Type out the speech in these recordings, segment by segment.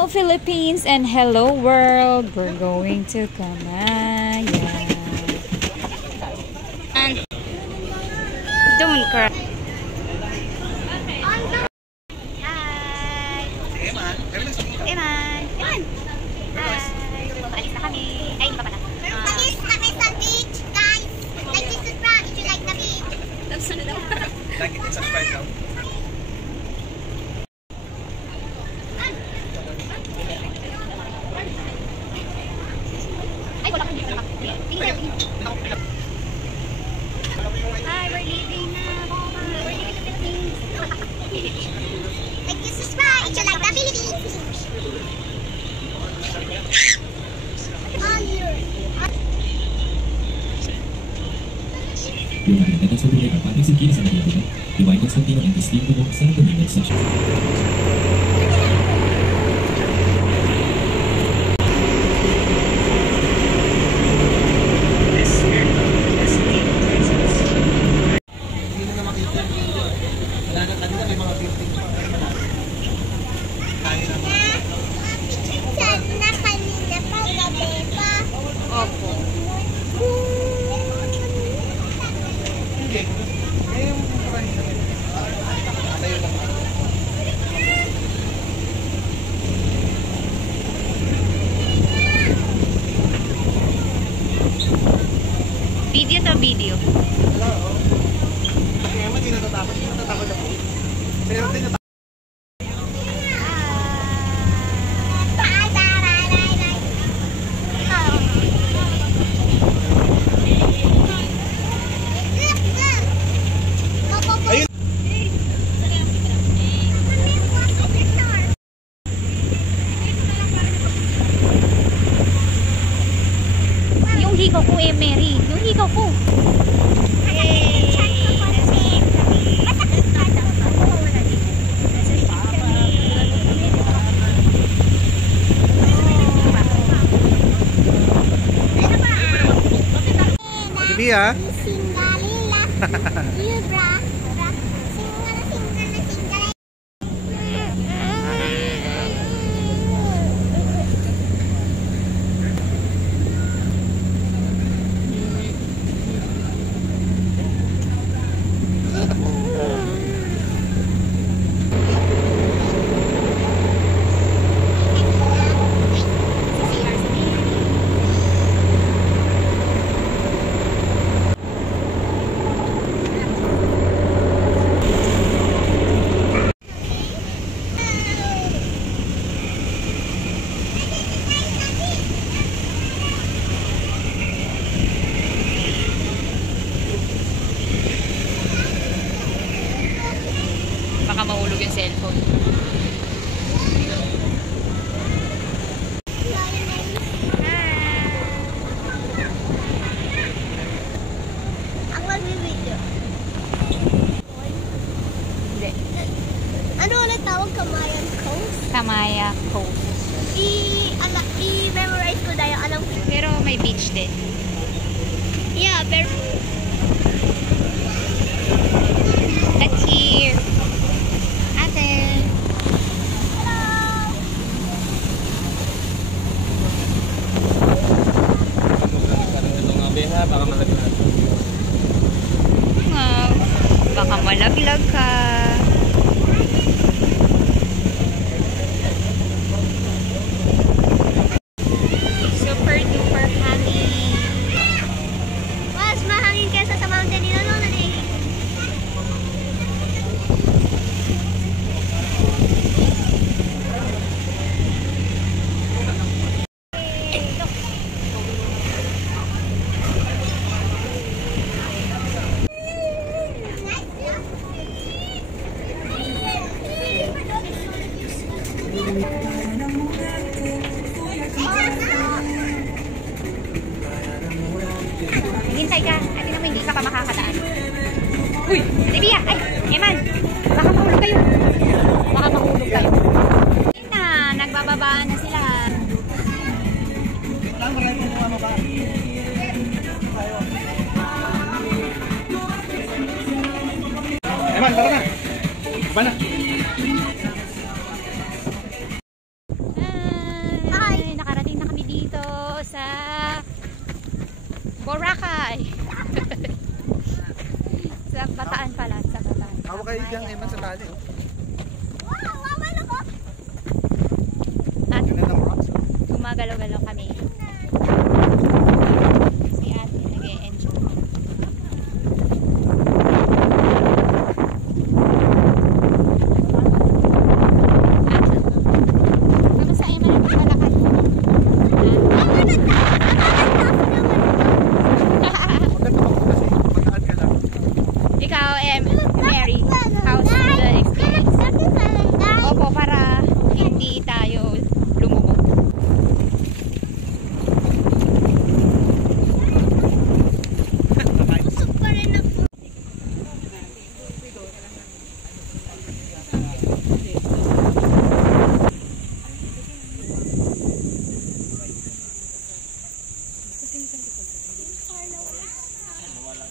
Hello Philippines and hello world. We're going to Kamaya. And don't cry. Hi. Eman. Eman. Eman. Hi. Alis na kami. Ay, hindi pa pala. Alis kami sa beach, guys. Like and subscribe if you like the beach. Like it and subscribe now. Hi, we're leaving na. We're leaving the Philippines. Like and subscribe if you like the Philippines. All yours. Yung halitan sa tuloy ang pating sige sa nalito, Divine Constantino and Testigo mo sa nagpanilag session. Video to video. Kaya mo, hindi natatakot. Hindi natatakot ako. Pero hindi natatakot. Yung hikaw ko Mary. Yung hikaw ko. Bibi ha? Singalila. Libra. Baka mahulog yung cellphone. Ang magbibideo. Hindi. Ano ulit tawag? Kamayan Coast? Kamaya Coast. I-memorize ko dahil alam ko. Pero may beach din. Yeah, pero... That's here. Ate. Baka malaglag. Wow. Baka malaglag ka. Super duper hangin. Mas mahangin kaysa sa mountain nila noon eh. Hintay ka. At tingnan mo, hindi ka pa makakadaan. Uy! Ate Bia! Ay! Eman! Baka mahulog kayo. Baka mahulog kayo. Ayun na! Nagbababaan na sila. Lang, maraming kung ano ba? Eman, tara na! Ba na? sa Boracay. Sa Bataan pala, sa Bataan. Hawak kayo dyan, Eman, sa tali. Oh. Wow, wawan ako. At Ganun ng rocks. gumagalaw-galaw kami. Si ate nag-e-enjoy. Ano sa Emma nagpapalakad? Maganda magpunta sa iyo. Mataan ka lang. Ikaw, Mary, how's the experience? Opo, para hindi tayo lumubog. Busog pa rin ako.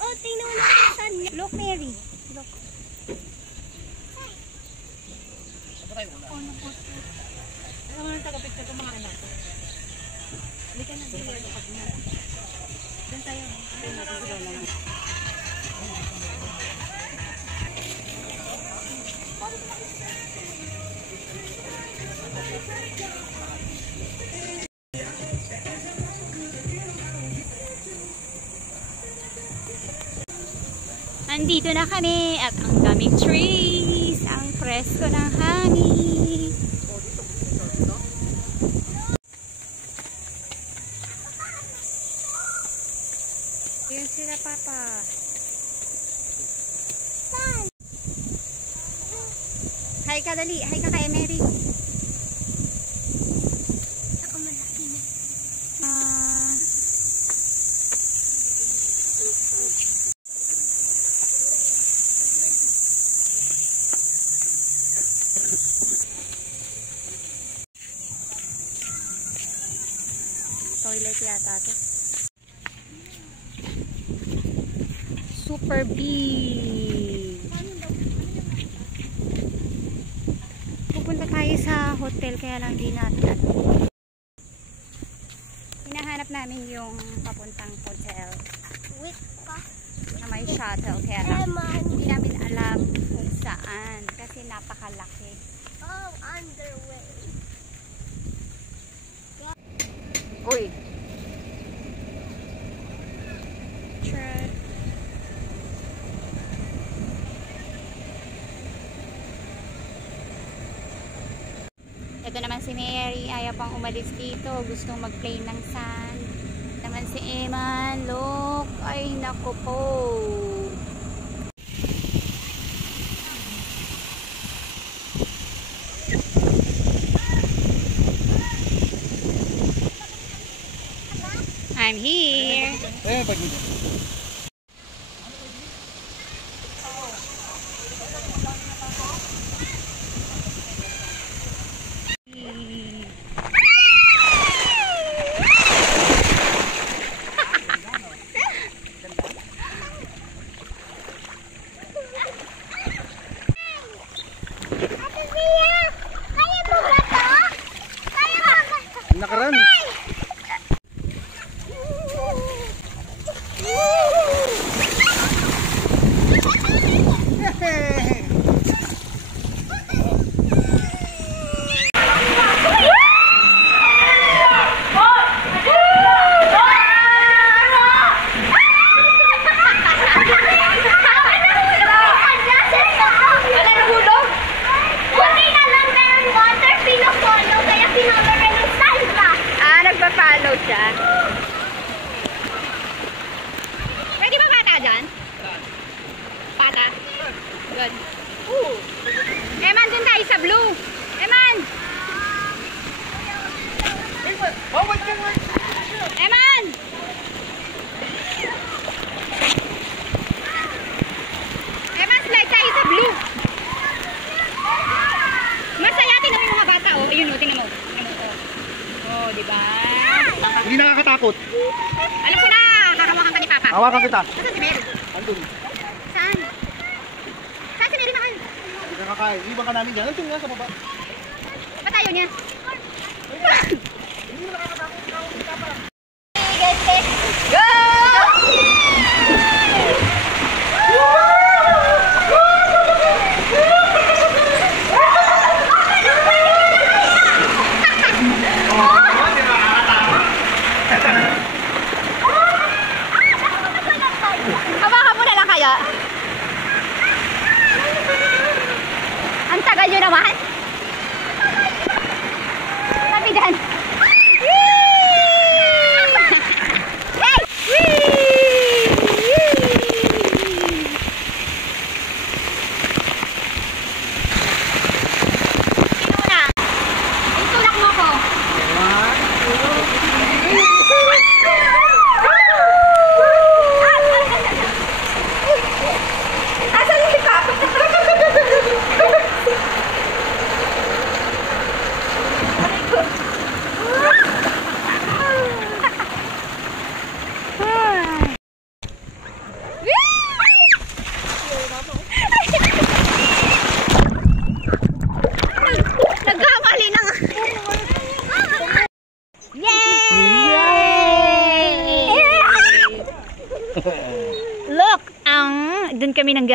Oh, tingnan mo na sa sun. Look, Mary. Look. Andito na kami at ang daming trees, ang presko ng hangin. Yun sila, Papa. Hi ka, dali. Hi ka kay Mary. Ako malaki na. Toilet yata to. Super big. Pupunta tayo sa hotel kaya lang di natin. Hinahanap namin yung papuntang hotel Wait ka. na may shuttle kaya lang Eman. hindi namin alam kung saan kasi napakalaki. Oh, underway. Uy. Try. Ito naman si Mary, ayaw pang umalis dito, gustong mag-play ng sand. Naman si Eman, look, ay nako po. I'm here. Eh, pag Ate Mia, kaya mo ba to? Kaya mo ba to? nakaran. Buti na lang meron water, pinapollow, kaya pinolaren ng salva. Ah, nagpa-follow siya. Pwede ba bata dyan? Bata? Good. Eman, dun tayo sa blue. Eman! Eman! Eman, slide tayo sa blue. Masaya, tingnan mo yung mga bata, oh. Ayun, oh, tingnan mo. Tingnan mo, oh. Oh, diba? Hindi nakakatakot. Alam ko na, kakawakan ka ni Papa. Hawakan kita. Saan si Mary? Andun. Saan? Saan si Mary na kayo? Hindi nakakain. Iban ka namin dyan. Andun nga sa baba. Ba't ayaw niya?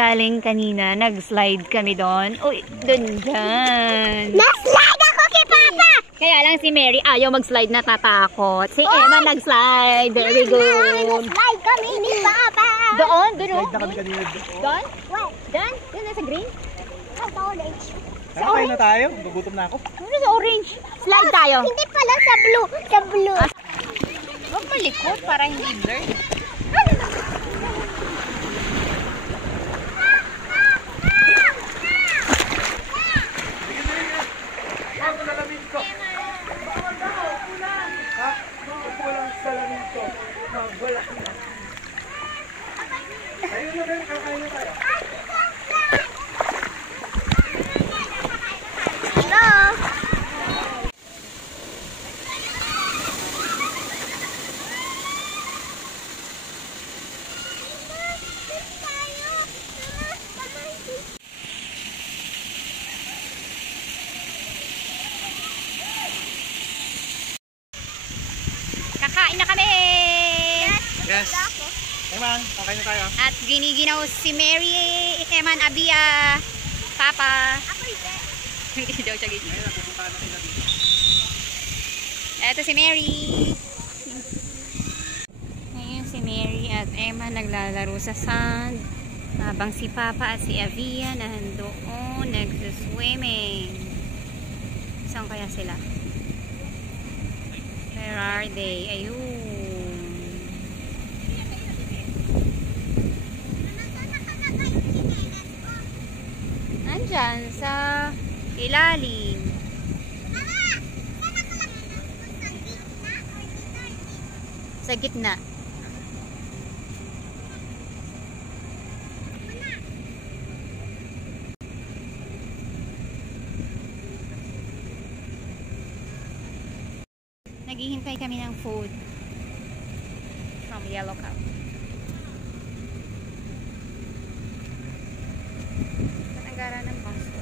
galing kanina. Nag-slide kami doon. Uy, doon dyan. Na-slide ako kay Papa! Kaya lang si Mary ayaw mag-slide, natatakot. Si Emma nag-slide. Very good. Na-slide kami ni Papa! Doon? Doon o? Slide na kami kanina. Doon? What? Doon? Doon na sa green? Sa orange. Kakain na tayo. Gugutom na ako. Doon sa orange. Slide tayo. Hindi pala sa blue. Sa blue. Huwag malikot para hindi blur. Kakain na kami! Yes. Hey man, kakain na tayo. At giniginaw si Mary, Eman, Abia, Papa. Hindi daw siya giniginaw. Ito si Mary. Ngayon si Mary at Emma naglalaro sa sand. Habang si Papa at si Abia nandoon nagsuswimming. Saan kaya sila? Where are they? Ayun. Nandyan sa ilalim. Sa gitna. Naghihintay kami ng food from Yellow Cup. Panagara ng baso.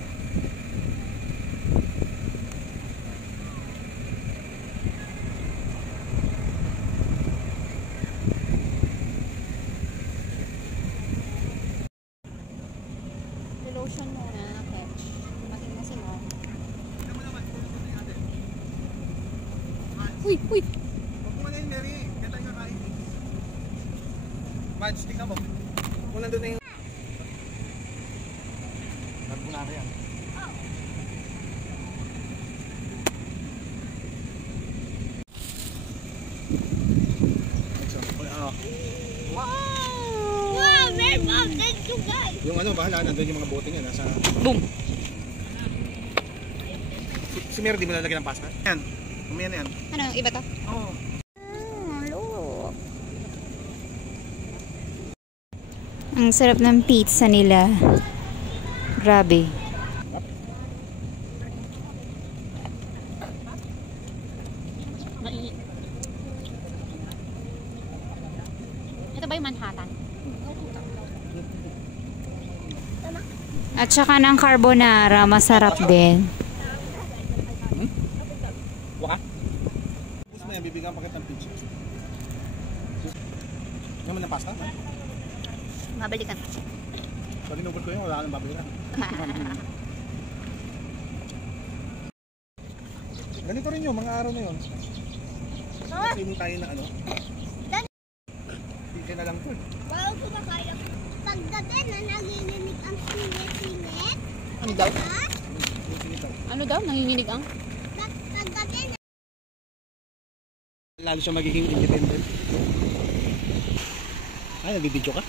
Lotion muna, Ketch. Dumating na sila. Uy! Uy! Huwag mo na yun, Mary. Kaya tayo kakain. Mads, tingnan mo. Kung nandun na yung... Nandun na yan. Wow, very bomb. That's you guys. Yung ano, bahala. Nandun yung mga bote niya. Nasa... Boom! Si Mary, di mo lalagyan ng pasta? Yan. Kumaya na yan. Ano? Iba to? Oo. Look. Ang sarap ng pizza nila. Grabe. Ito ba yung Manhattan? At saka ng carbonara, masarap din. Waka? Gusto mo yan, bibigyan pa kita ng pizza. Naman ng pasta? Mabalikan. Pag inubol ko yun, wala ka nang babalikan. Ganito rin yun, mga araw na yun. Swimming tayo na ano. Hindi na lang to. Wow, kumakaya. Paggabi na nagiginig ang singit-singit. Ano daw? Ha? Ano daw? Nanginginig ang? Paggabi na. Lalo siya magiging independent. Ay, nagbibidyo ka?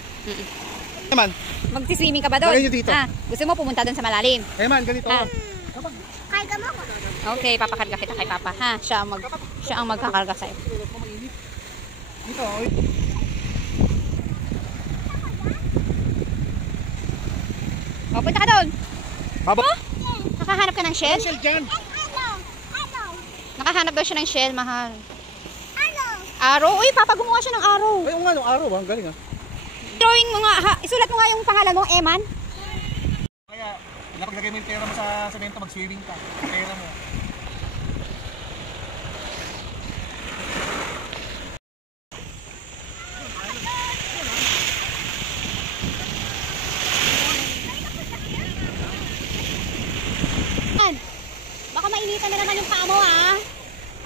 Eman, Magsiswimming ka ba doon? Lagay niyo dito. Gusto mo pumunta doon sa malalim? Eman, ganito. Ah. Kaya ka mo ko. Okay, papakarga kita kay Papa, ha? Siya ang magkakarga sa'yo. Dito, O, punta ka doon. Baba. Nakahanap ka ng shell? Shell dyan. Ano? Nakahanap daw siya ng shell, mahal. Ano? Arrow? Uy, Papa, gumawa siya ng arrow. Ay, yung ano, araw ba? Ang galing ah. Drawing mo nga, ha? Isulat mo nga yung pangalan mo, Eman. Kaya, napaglagay mo yung pera mo sa semento, mag-swimming ka. Pera mo.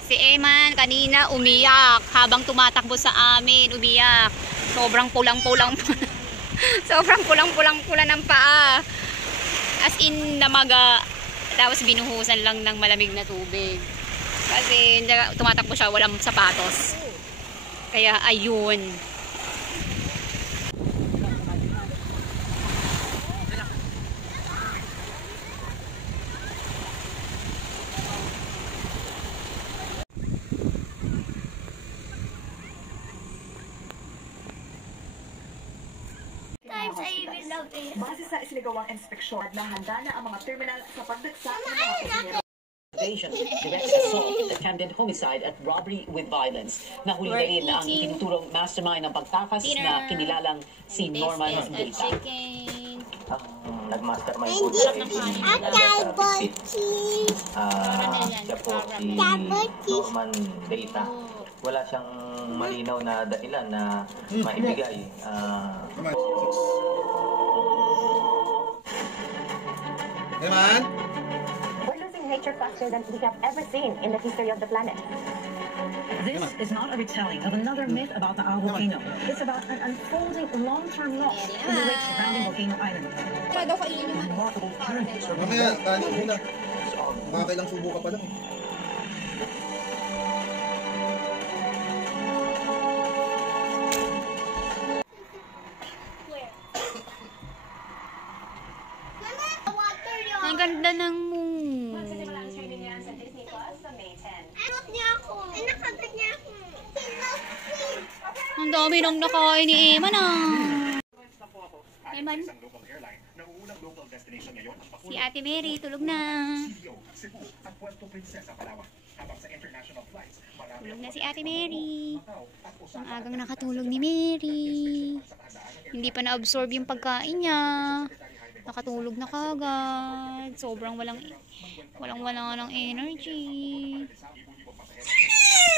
Si Eman kanina umiyak habang tumatakbo sa amin, umiyak. Sobrang pulang-pulang sobrang pulang-pulang-pula ng paa. As in namaga. Tapos binuhusan lang ng malamig na tubig. Kasi tumatakbo siya, walang sapatos. Kaya ayun. Times I even love it. Base sa isinagawang inspeksyon na handa na ang mga terminal sa pagdagsa ng mga pasahero. Direct assault, attempted homicide at robbery with violence. Nahuli na rin ang itinuturong mastermind ng pagtakas na kinilalang si Norman Data. Nag-mastermind po siya si siya po si Norman Data. Wala siyang malinaw na dahilan na maibigay. Eman? We're losing nature faster than we have ever seen in the history of the planet. This is not a retelling of another myth about the Ao volcano. It's about an unfolding long-term loss in the lake surrounding Volcano Island. Remarkable journey. Mamaya, kanin muna. Baka kailang subo ka pa lang. Ang ganda ng moon. Anak niya ako. Nakagat niya ako. Ang dami nang nakain ni Eman Eman. Si Ate Mary, tulog na. Tulog na si Ate Mary. Ang agang nakatulog ni Mary. Hindi pa na-absorb yung pagkain niya. Nakatulog na kagad. Sobrang wala ng energy.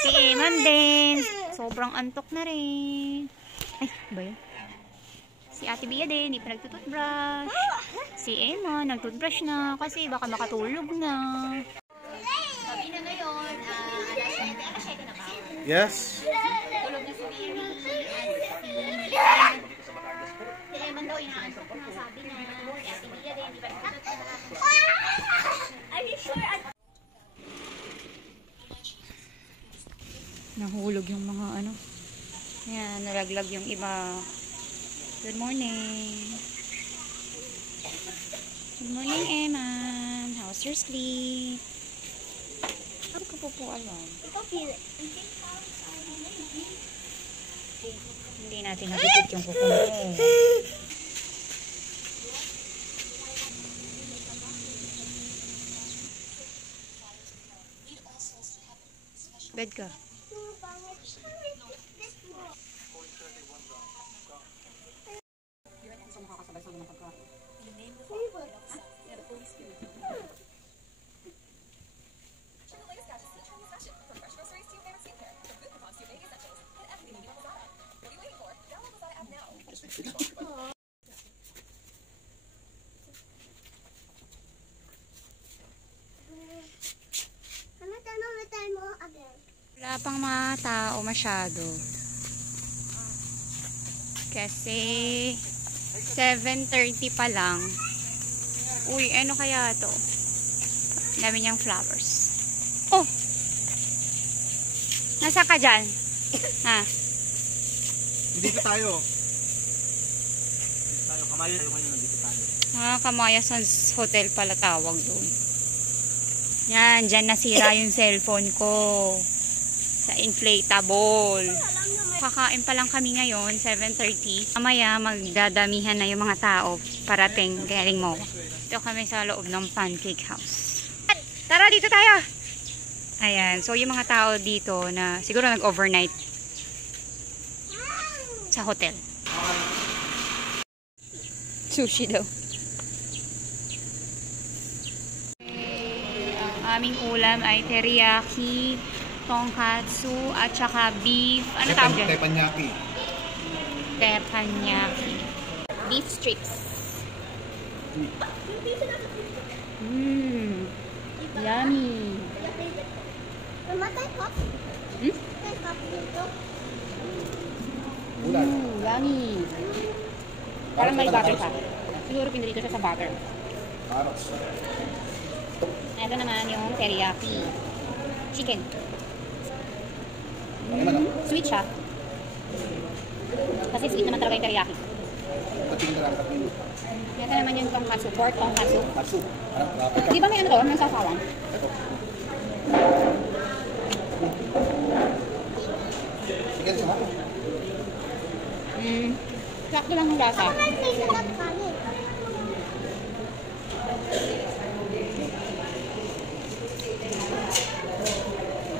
Si Eman din. Sobrang antok na rin. Ay, ba yun? Si Ate Bia din, hindi pa nagtututbrush. Si Eman, nagtutbrush na kasi baka makatulog na. Sabi na ngayon, alas 7 na ba? Yes. Tulog na si Mary. Si Eman daw, inaantok na. Sabi na. Si Ate Bia din, hindi pa nagtututbrush. Are you sure? Nahulog yung mga ano. Ayan, nalaglag yung iba. Good morning. Good morning, Eman. How's your sleep? Ano ka po alam? Ikaw feel it. Hindi natin nakikit yung kuko mo. Bed ka. Wala pang mga tao masyado. Kasi 7:30 pa lang. Uy, ano kaya to? Dami niyang flowers. Oh! Nasa ka dyan? Ha? Dito tayo. Kamaya tayo ngayon, nandito tayo. Kamaya sa hotel pala tawag doon. Yan, dyan nasira yung cellphone ko. Sa inflatable. Kakain pa lang kami ngayon, 7:30. Mamaya magdadamihan na yung mga tao parating galing mo. Dito kami sa loob ng Pancake House. Tara, dito tayo! Ayan, so yung mga tao dito na siguro nag-overnight sa hotel. Sushi daw. Ang aming ulam ay teriyaki, tonkatsu, at saka beef. Ano tawag dyan? Teppanyaki. Teppanyaki. Beef strips. Yummy. Ulan. Yummy. Parang may butter siya. Siguro pinrito siya sa butter. Carrots. Ito naman yung teriyaki. Chicken. Sweet siya. Kasi sweet naman talaga yung teriyaki. Patingin ka lang, patingin. Ito naman yung tonkatsu, pork tonkatsu. Katsu. Parang rapper. Di ba may ano to? May sasawan? Ito. Chicken siya. Sakto lang yung lasa.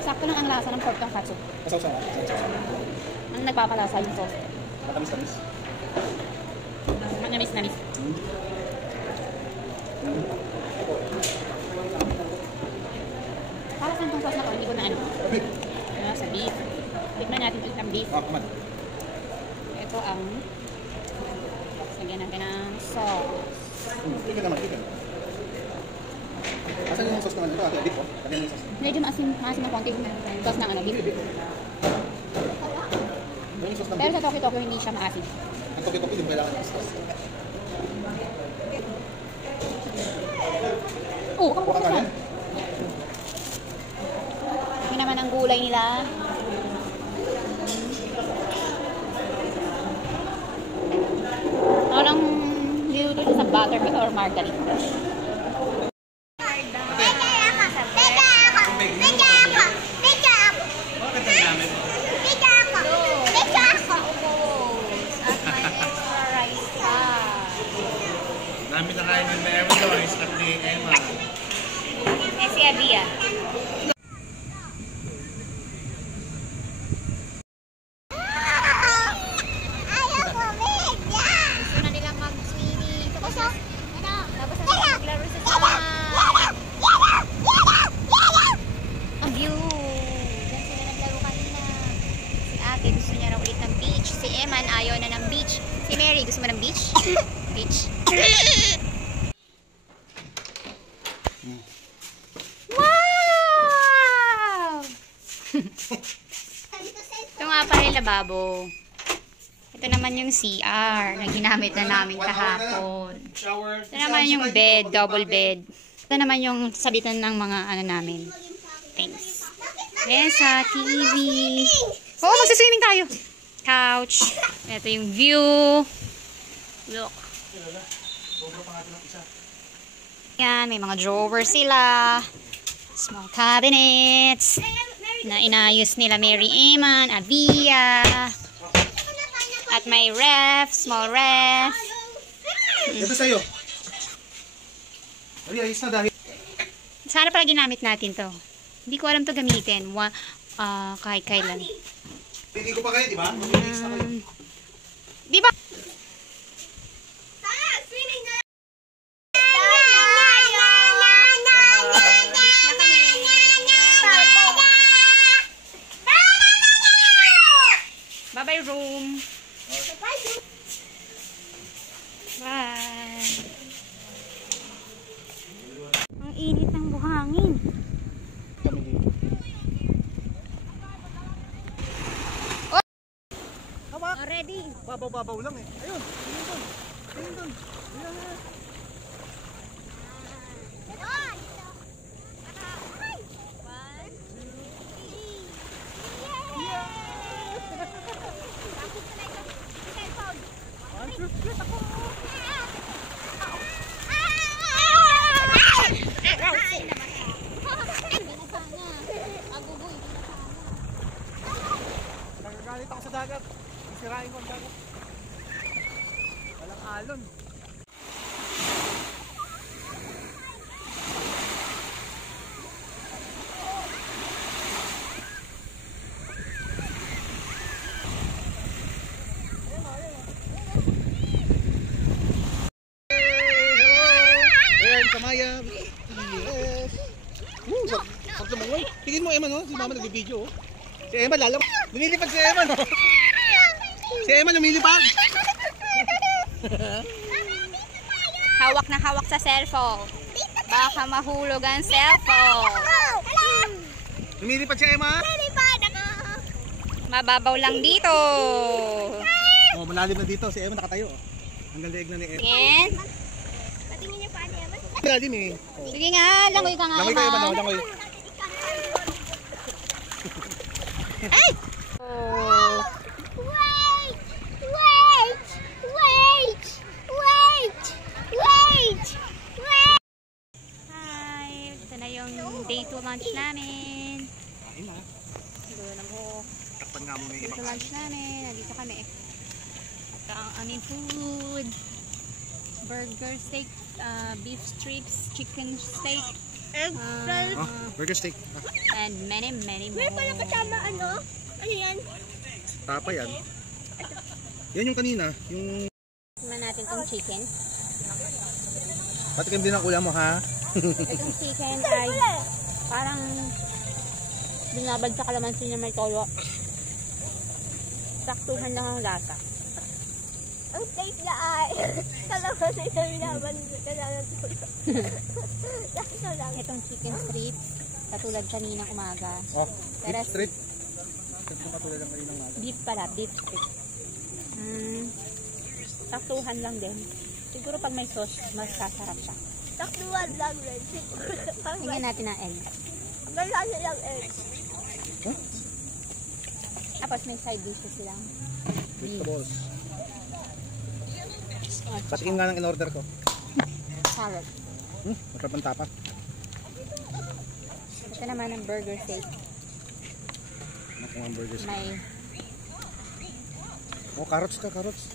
Sakto lang ang lasa ng pork tonkatsu. Kasaw-saw. Ang nagpapalasa yung sauce. Matamis-tamis. Namis-namis. Para saan itong sauce na to? Hindi ko na ano. Beef. Sa beef. Tikman natin ulit ang beef. Come on. Ito ang lagyan natin ng sauce. Chicken naman, chicken. Asan yung sauce naman ito? Beef po? Kanya yung sauce. Medyo maasim ng konti yung sauce ng ano, beef. Yung sauce ng Pero beef. sa Tokyo hindi siya maasim. Ang toki-toki, di ba kailangan yung sauce? Oh, Kuha ka rin? Yun naman ang gulay nila. Anong niluto siya sa butter or margarine? Namin na kain ng Mary Lois at ni Emma. Si Abia. Gusto na nilang mag-swimming. Tapos maglaro sa swimming. Ang view. Diyan sila naglaro kanina. Si ate gusto niya raw ulit ng beach. Si Eman ayaw na ng beach. Si Mary gusto mo ng beach? Beach. Wow! Ito nga pala yung lababo. Ito naman yung CR na ginamit na namin kahapon. Ito naman yung bed, double bed. Ito naman yung sabitan ng mga ano namin. Things. Mesa, TV. Oo, magsaswimming tayo. Couch. Ito yung view. Look. Yan, may mga drawers sila. Small cabinets na inayos nila Mary Eman, Abia. At may ref, small ref. Ito sa'yo. Ay, ayos na dahil. Sana pala ginamit natin to. Hindi ko alam to gamitin. Kahit kailan. Hindi ko pa kayo, di ba? Mag-release na kayo. Di ba? Bye-bye room. Bye. Ang init ng buhangin. Already. Babaw-babaw lang eh. Ayun. Ayun doon. Ayun doon. Ayun na. Nagagalit ako sa dagat. Sirain ko ang dagat. Walang alon. Ayan, kamaya. Yes. Sarap naman yun. Tingin mo, Emma, no? Si Mama nag-video. Si Emma, lalabas. Lumilipad si Emma, no? Si Emma lumilipad. Hawak na hawak sa cellphone. Baka mahulog ang cellphone. Lumilipad si Emma. Lumilipad ako. Mababaw lang dito. Oh, malalim na dito. Si Emma nakatayo. Ang galing na ni Emma. Yan. Patingin niyo pa ni Emma. Malalim eh. Sige nga, langoy ka nga, Langoy ka Emma, Emma. no? Langoy. Ay! Oh. Wait! Wait! Wait! Wait! Wait! Wait! Hi! Ito na yung day 2 lunch namin. Kain na. Siguro na mo. Takpan nga muna yung Ito ibang lunch namin. Nandito kami. Ito ang aming food. Burger steak, beef strips, chicken steak, Oh, burger steak. and many more. Meron pala kasama ano? Ano yan? Tapa yan. Yan yung kanina. Yung... Tignan natin itong chicken. Patikim din ang ulam mo ha. Itong chicken ay parang binabad sa kalamansi na may toyo. Saktuhan lang ang lasa. Ang taste na ay. Kalaman sa isang laban. Kailangan tulo. Sakto lang. Itong chicken strips, katulad kaninang umaga. Oh, Pero beef strip. Ito katulad ng kaninang maga. beef pala, beef strips. Saktuhan lang din. Siguro pag may sauce, mas sasarap siya. Saktuhan lang rin. Tingnan natin ang egg. Gala silang eggs. Tapos may side dishes silang. Vegetables. Oh, Patikim nga ng in-order ko. carrot. Masarap ang tapa. Ito naman ang burger steak. Nakuha ang burger steak. May, Oh, carrots ka, carrots.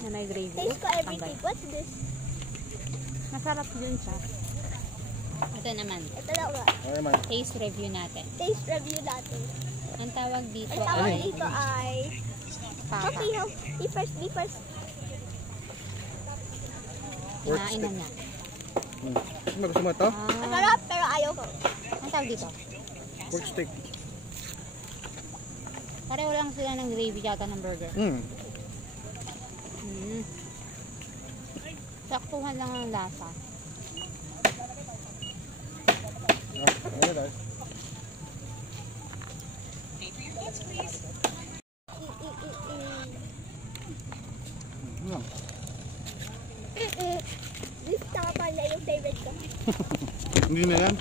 na may gravy. Taste ko everything. Tambay. What's this? Masarap din siya. Ito naman, Ito lang nga. Okay man. taste review natin. Taste review natin. Ang tawag dito Ang tawag ay dito ay... papa. Okay, be first, be first. Kinain na niya. Gusto mo ito? Ang sarap, pero ayaw ko. Ang tawag dito? Pork steak. Pareho lang sila ng gravy yata ng burger. Saktuhan lang ang lasa. Ano guys? This tapa na yung favorite ko. Hindi na yan.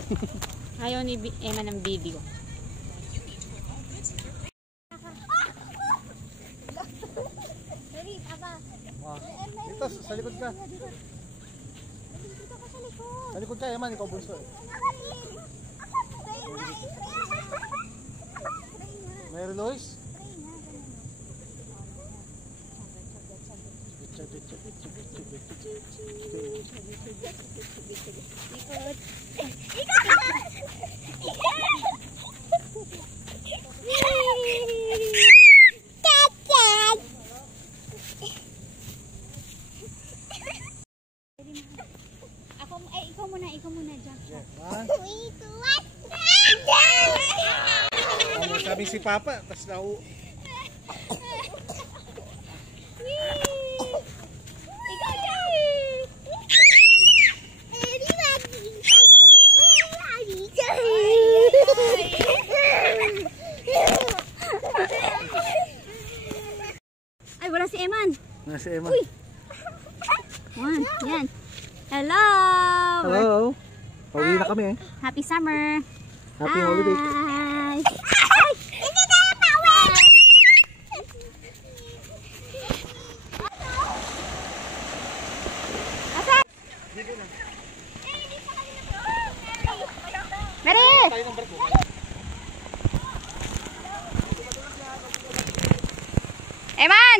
Ayaw ni Emma ng video. Ito, sa likod ka. Sa likod ka, Eman. Ikaw bunso. Mary Lois? Ikaw muna dyan. Sabi si Papa, tapos na Ay, wala si Eman. si Eman. Yan. Hello! Hello! Pauwi na kami eh. Happy summer! Happy holiday. Hi! Hindi tayo pauwi! Asan? Mary! Eman!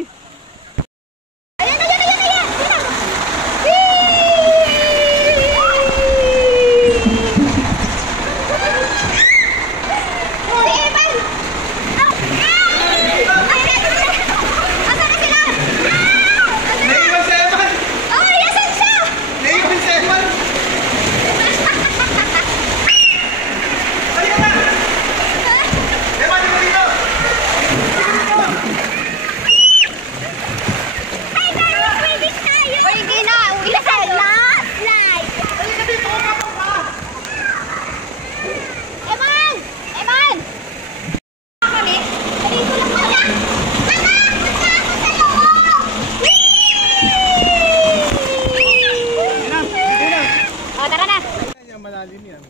malalim yan.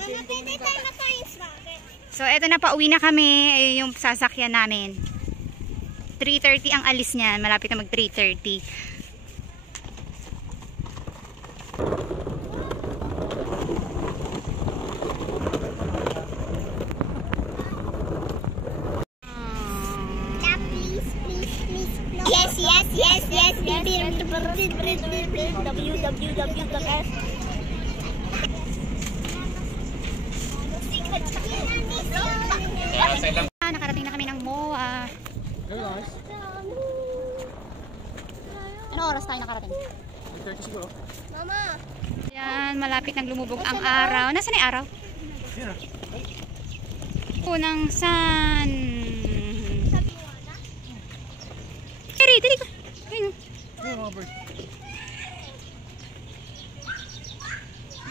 Mama, pwede tayo mag-science rocket. So, eto na, pauwi na kami. Yung sasakyan namin. 3:30 ang alis niyan. Malapit na mag 3:30. Yes, yes, yes, yes, baby. www.s. Nakarating na kami ng MOA. Ano oras tayo nakarating? 30 siguro. Mama. Yan, malapit nang lumubog ang araw. Nasaan yung araw? Yan. Unang sun. Kiri, dali ko. Ayun. Ayun mga bird.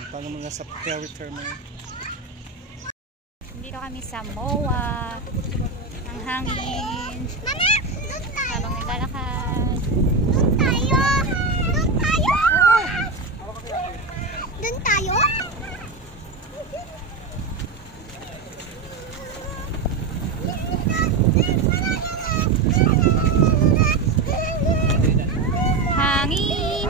Paano mga sa territory mo? Dito kami sa MOA. Ang hangin. Mama, doon tayo. Habang naglalakad. Doon tayo. Doon tayo. Doon tayo. Hangin.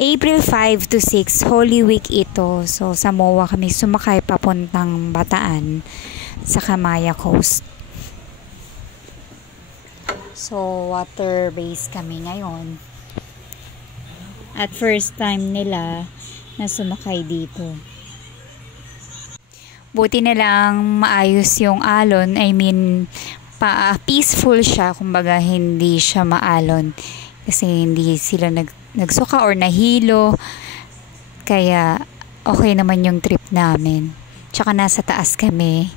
April 5 to 6, Holy Week ito. So, sa MOA kami sumakay papuntang Bataan sa Kamaya Coast. So, water-based kami ngayon. At first time nila na sumakay dito. Buti na lang maayos yung alon. I mean, peaceful siya. Kumbaga, hindi siya maalon. Kasi hindi sila nagsuka or nahilo. Kaya okay naman yung trip namin. Tsaka nasa taas kami.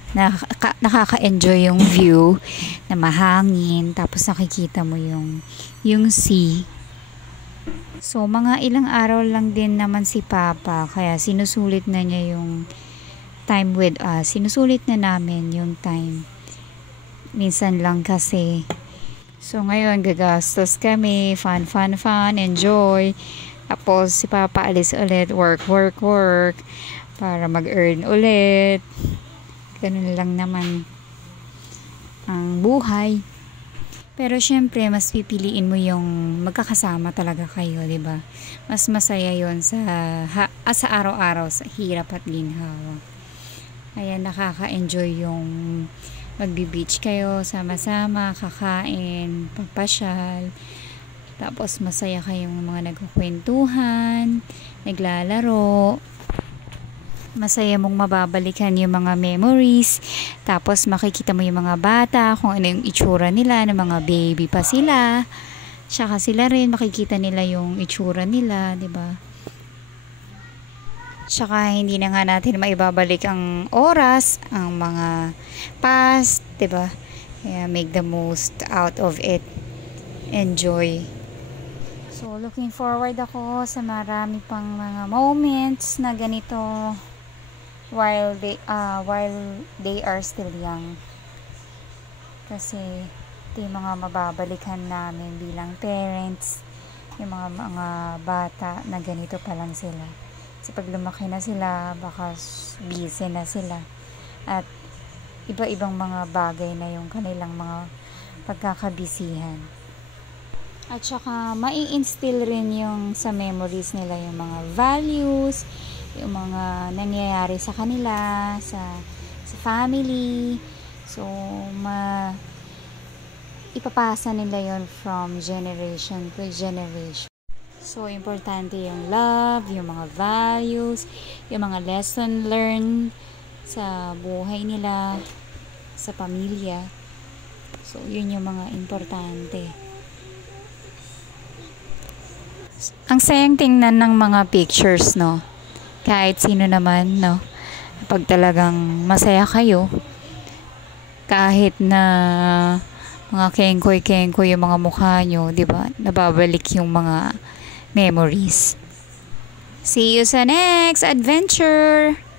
Nakaka-enjoy yung view na mahangin. Tapos nakikita mo yung sea. So mga ilang araw lang din naman si Papa. Kaya sinusulit na niya yung time with us. Sinusulit na namin yung time. Minsan lang kasi. So, ngayon, gagastos kami. Fun, enjoy. Tapos, si Papa alis ulit. Work. Para mag-earn ulit. Ganun lang naman ang buhay. Pero, syempre, mas pipiliin mo yung magkakasama talaga kayo, diba? Mas masaya yon sa araw-araw, sa hirap at ginhawa. Kaya, nakaka-enjoy yung magbi-beach kayo, sama-sama, kakain, papasyal. Tapos masaya kayong mga nagkukwentuhan, naglalaro. Masaya mong mababalikan yung mga memories. Tapos makikita mo yung mga bata, kung ano yung itsura nila, ng mga baby pa sila. Tsaka sila rin, makikita nila yung itsura nila, diba? Tsaka hindi na nga natin maibabalik ang oras, ang mga past, diba? Kaya make the most out of it. Enjoy. So, looking forward ako sa marami pang mga moments na ganito while they are still young. Kasi ito yung mga mababalikan namin bilang parents, yung mga bata na ganito pa lang sila. Kasi pag lumaki na sila, baka busy na sila. At iba-ibang mga bagay na yung kanilang mga pagkakabisihan. At saka, mai-instill rin yung sa memories nila yung mga values, yung mga nangyayari sa kanila, sa family. So, ipapasa nila yon from generation to generation. So, importante yung love, yung mga values, yung mga lesson learned sa buhay nila, sa pamilya. So, yun yung mga importante. Ang sayang tingnan ng mga pictures, no? Kahit sino naman, no? Pag talagang masaya kayo, kahit na mga kengkoy-kengkoy yung mga mukha nyo, di ba? Nababalik yung mga memories. See you sa next adventure!